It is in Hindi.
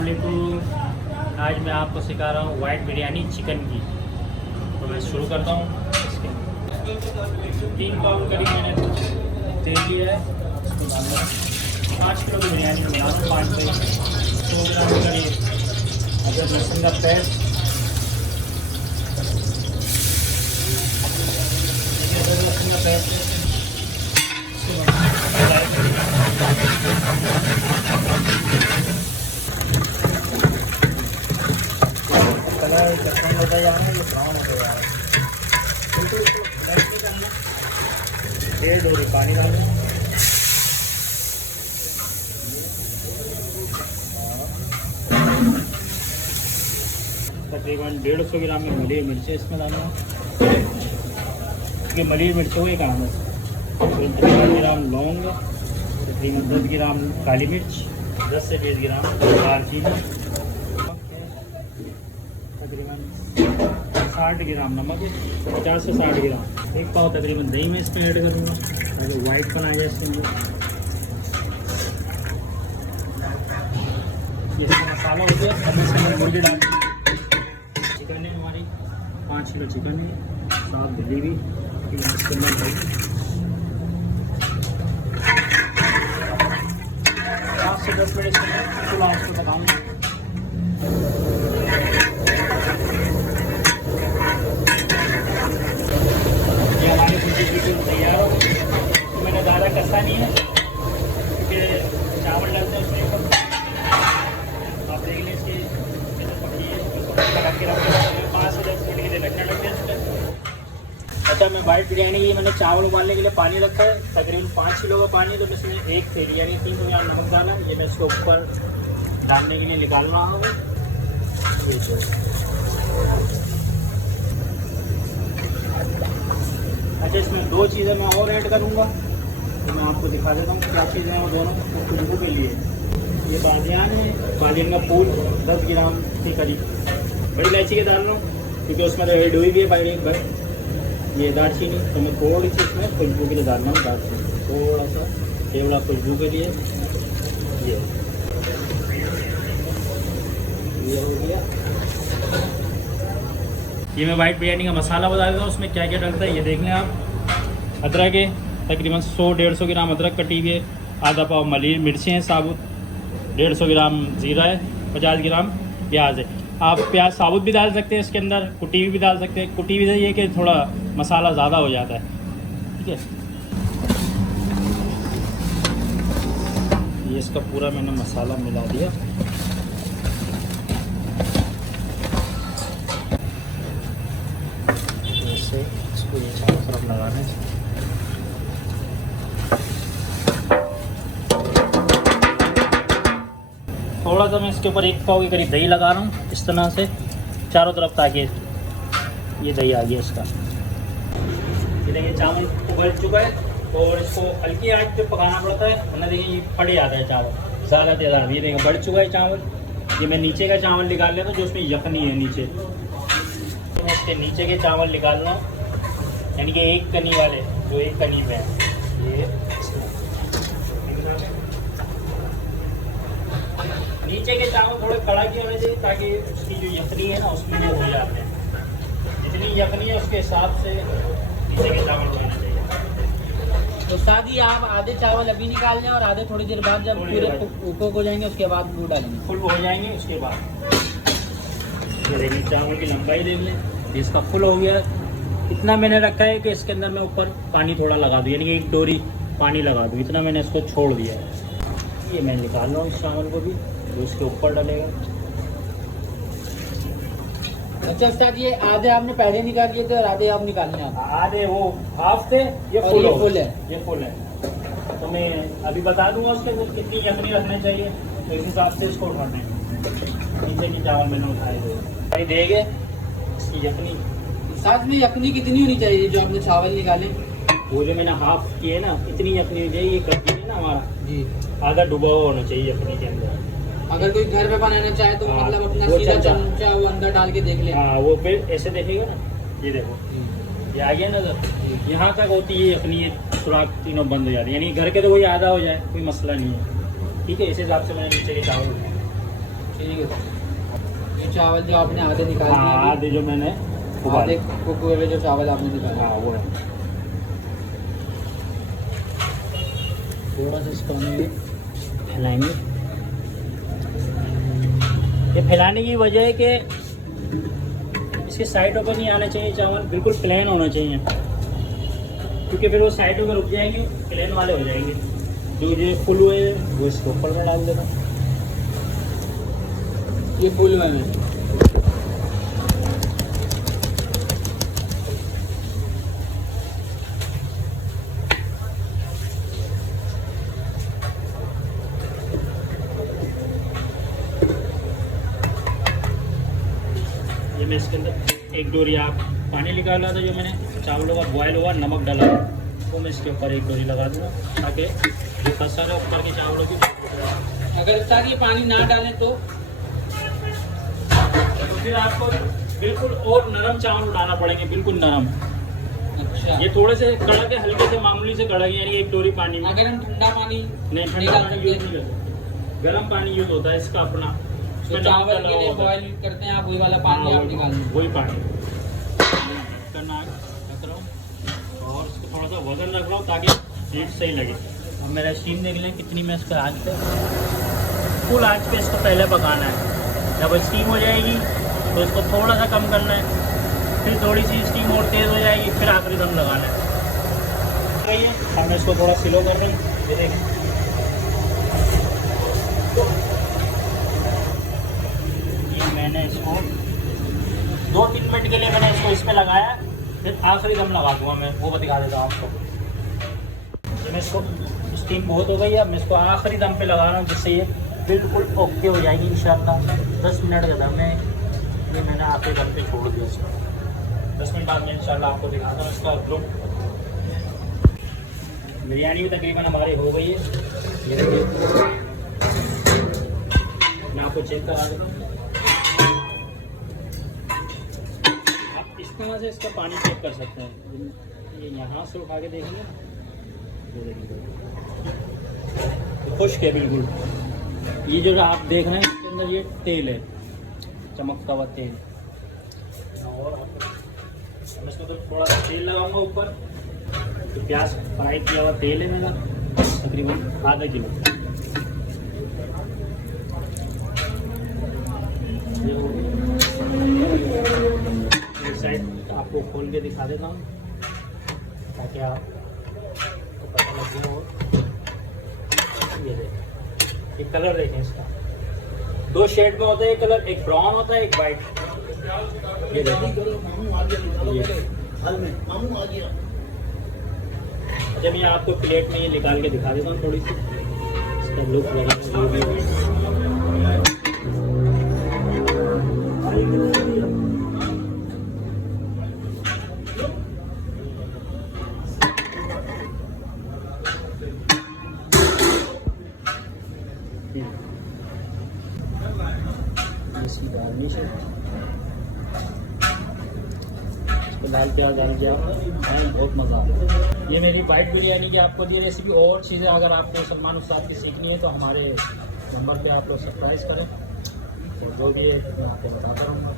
अस्सलामुअलैकुम। आज मैं आपको सिखा रहा हूँ वाइट बिरयानी चिकन की। तो मैं शुरू करता हूँ। इसके 3 पाउंड करीब मैंने तेल लिया है। इसको डालना 5 किलो की बिरयानी बना रहा हूँ। 5 से 100 ग्राम करीब अदरक लहसुन का पेस्ट, अदरक लहसुन का पेस्ट कलर चटन होता जा रहा है, ये ब्राउन होता जा रहा है। डेढ़ डोरी पानी डालें। तकरीबन 150 ग्राम में मली मिर्चें इसमें डालना। ये मली मिर्च हो गई काम है। 30 ग्राम लौंग, तकरीबन 10 ग्राम काली मिर्च, 10 से 20 ग्राम दालचीनी, तकरीबन 60 ग्राम नमक, 50 से 60 ग्राम, 1 पाव तकरीबन दही में इसमें ऐड करूँगा ताकि वाइट बना जाए इसके अंदर। ये मसाला हो गया। अब इसमें मुर्गी डाल चिकन है हमारी 5 किलो चिकन है, साफ धुली हुई। इसके अंदर 5 से 10 मिनट फुल आंच पे पकाऊंगा। तैयार हो तो मैंने ज़्यादा कसा नहीं है क्योंकि चावल डालते हैं उसमें। आप देख लें इसकी पकी है, लगा के रख 5 से 10 मिनट के लिए रखना लग गया इसमें। अच्छा, मैं वाइट बिरयानी की मैंने चावल उबालने के लिए पानी रखा है, तकरीबन 5 किलो का पानी। तो इसमें 1 थैली यानी 300 ग्राम नमक डाला। ये मैं इसके ऊपर डालने के लिए निकाल रहा हूँ। अच्छा, इसमें 2 चीज़ें मैं और ऐड करूँगा तो मैं आपको दिखा देता हूँ क्या चीज़ें हैं वो दोनों खुशबू के लिए। ये बादियान है, बादियान का फूल 10 ग्राम के करीब। बड़ी इलायची के डाल लो क्योंकि उसमें तो ऐड हुई भी है भाई। ये दालचीनी तो मैं थोड़ी सी इसमें खुशबू के लिए डालना हूँ। दालचीनी थोड़ा सा केवड़ा खुशबू के लिए। ये हो गया। ये मैं वाइट बिरयानी का मसाला बता देता हूँ उसमें क्या क्या डलता है। ये देख लें आप। अदरक है तकरीबन 100-150 ग्राम अदरक कटी हुई है, आधा पाव मली मिर्चें हैं साबुत, 150 ग्राम ज़ीरा है, 50 ग्राम प्याज है। आप प्याज साबुत भी डाल सकते हैं इसके अंदर, कुटी हुई भी डाल सकते हैं। कुटी हुई से ये कि थोड़ा मसाला ज़्यादा हो जाता है। ठीक है, ये इसका पूरा मैंने मसाला मिला दिया। इसको ये चारों तरफ लगाने से थोड़ा सा मैं इसके ऊपर 1 पाव के करीब दही लगा रहा हूँ इस तरह से चारों तरफ, ताकि ये दही आ गया इसका। ये देखिए चावल उबल चुका है और इसको हल्की आंच पे पकाना पड़ता है वरना देखिए ये फट जाता है चावल ज़्यादा तेज़। ये देखिए बढ़ चुका है चावल। ये मैं नीचे का चावल निकाल लेता हूँ जो उसमें यखनी है नीचे। तो मैं इसके नीचे के चावल निकाल रहा हूँ, यानी कि 1 कनी वाले जो 1 कनी पे हैं। ये नीचे के चावल थोड़े कड़ा के होने चाहिए ताकि उसकी जो यखनी है ना उसमें वो हो जाते हैं। जितनी यखनी है उसके हिसाब से नीचे के चावल होना चाहिए। तो शादी आप आधे चावल अभी निकाल लें और आधे थोड़ी देर बाद जब पूरे कुक हो जाएंगे उसके बाद वो डालेंगे, फुल हो जाएंगे उसके बाद। ये देखिए चावल की लंबाई देख लें, इसका फुल हो गया। इतना मैंने रखा है कि इसके अंदर मैं ऊपर पानी थोड़ा लगा दूँ, यानी कि 1 डोरी पानी लगा दूँ। इतना मैंने इसको छोड़ दिया है। ये मैं निकाल रहा हूँ इस चावल को भी जो इसके ऊपर डलेगा। अच्छा सर, ये आधे आपने पहले निकाल लिए थे और आधे आप निकालने हैं? आधे वो हाफ थे, ये फुल है। ये फुल है तो मैं अभी बता दूंगा उसके अंदर कितनी यखनी रखना चाहिए, तो इस हिसाब से इसको उठाना है। नीचे की चावल मैंने उठाए थे भाई, देंगे इसकी यखनी। साथ में यखनी कितनी होनी चाहिए जो आपने चावल निकाले? वो जो मैंने हाफ किए ना, इतनी यखनी होनी चाहिए। ये कटी है ना हमारा जी, आधा डूबा हुआ होना चाहिए यखनी के अंदर। अगर कोई घर पे बनाना चाहे तो मतलब अपना सीधा चमचा वो अंदर डाल के देख ले। हाँ, वो फिर ऐसे देखेगा ना। ये देखो ये आ गया नजर, यहाँ तक होती है अपनी ये सुराख तीनों बंद हो जाती है, यानी घर के तो वही आधा हो जाए, कोई मसला नहीं है। ठीक है, इस हिसाब से मैंने नीचे के चावल ठीक है सर। ये चावल जो आपने आधे निकाल हाँ दिए आधे जो मैंने अभी, उबाले। आधे कुक हुए जो चावल आपने निकाले। हाँ वो है। थोड़ा सा इसको हम ये फैलाएंगे। ये फैलाने की वजह है कि इसके साइडों पर नहीं आना चाहिए चावल, बिल्कुल प्लेन होना चाहिए, क्योंकि फिर वो साइडों पर रुक जाएंगे, प्लेन वाले हो जाएंगे। जो ये फुल हुए हैं वो इसके ऊपर में डाल देना। ये फुल हुए हैं। ये मैं इसके अंदर एक डोरी आप पानी निकाला था जो मैंने चावलों का बॉयल हुआ, नमक डाला वो मैं इसके ऊपर एक डोरी लगा दूँगा, ताकि जो फसल है ऊपर के चावलों की। अगर सर ये पानी ना डालें तो फिर आपको बिल्कुल और नरम चावल उड़ाना पड़ेंगे, बिल्कुल नरम। अच्छा, ये थोड़े से कड़क है, हल्के से मामूली से कड़क है, यानी एक डोरी पानी में। अगर हम ठंडा पानी नहीं, ठंडा पानी यूज नहीं करते, गर्म पानी यूज होता है इसका अपना। तो उसमें चावल नमक के लिए डाला होता है। बॉयल करते हैं आप, वही वाला पानी आप निकाल दें। वही पानी करना रख रहा हूँ और इसको थोड़ा सा वजन रख रहा हूँ ताकि हीट सही लगे। अब मेरा स्टीम देख लें कितनी में इसका आँच पे, फुल आँच पे इसको पहले पकाना है। जब स्टीम हो जाएगी तो इसको थोड़ा सा कम करना है, फिर थोड़ी सी स्टीम और तेज़ हो जाएगी, फिर आखिरी दम लगाना है। सही है, हमने इसको थोड़ा स्लो कर रही है, ये देखें। ये मैंने इसको 2-3 मिनट के लिए मैंने इसको इसमें लगाया, फिर आखिरी दम लगा दूँगा मैं, वो दिखा देता हूँ आपको। मैं इसको स्टीम बहुत हो गई है, मैं इसको आखिरी दम पे लगा रहा हूँ, जिससे ये बिल्कुल ओके हो जाएगी इंशाल्लाह। 10 मिनट का दम है, ये मैंने आखिरी दम पे छोड़ दिया इसको। 10 मिनट बाद में इंशाल्लाह आपको दिखाता हूँ इसका लुक। बिरयानी भी तकरीबन हमारी हो गई है, ये देखिए मैं आपको चेक करा देता हूँ। आप इस तरह से इसका पानी चेक कर सकते हैं, ये यहाँ से उठा के देखेंगे, ये देखिए खुश्क है बिल्कुल। ये जो आप देख रहे हैं इसके अंदर ये तेल है, चमकता हुआ तेल। और मैं इसमें तो थोड़ा सा तेल लगाऊंगा ऊपर। तो प्याज फ्राई किया हुआ तेल है मेरा तकरीबन आधा किलो। इस साइड आपको खोल के दिखा देता हूँ ताकि आपको पता लग जाए। और ये देखें, ये कलर देखें इसका, 2 शेड में होता है ये कलर, एक ब्राउन होता है, एक वाइट। ये देखें, जब मैं आपको प्लेट में ये निकाल के दिखा देता हूँ, थोड़ी सी इसका लुक दाल प्याज डाल दिया, बहुत मज़ा आता है। ये मेरी वाइट बिरयानी की आपको दी रेसिपी। और चीज़ें अगर आपको सलमान उस्ताद की सीखनी है तो हमारे नंबर पे आप लोग सरप्राइज़ करें, तो जो भी है मैं आपको बताता रहूँगा।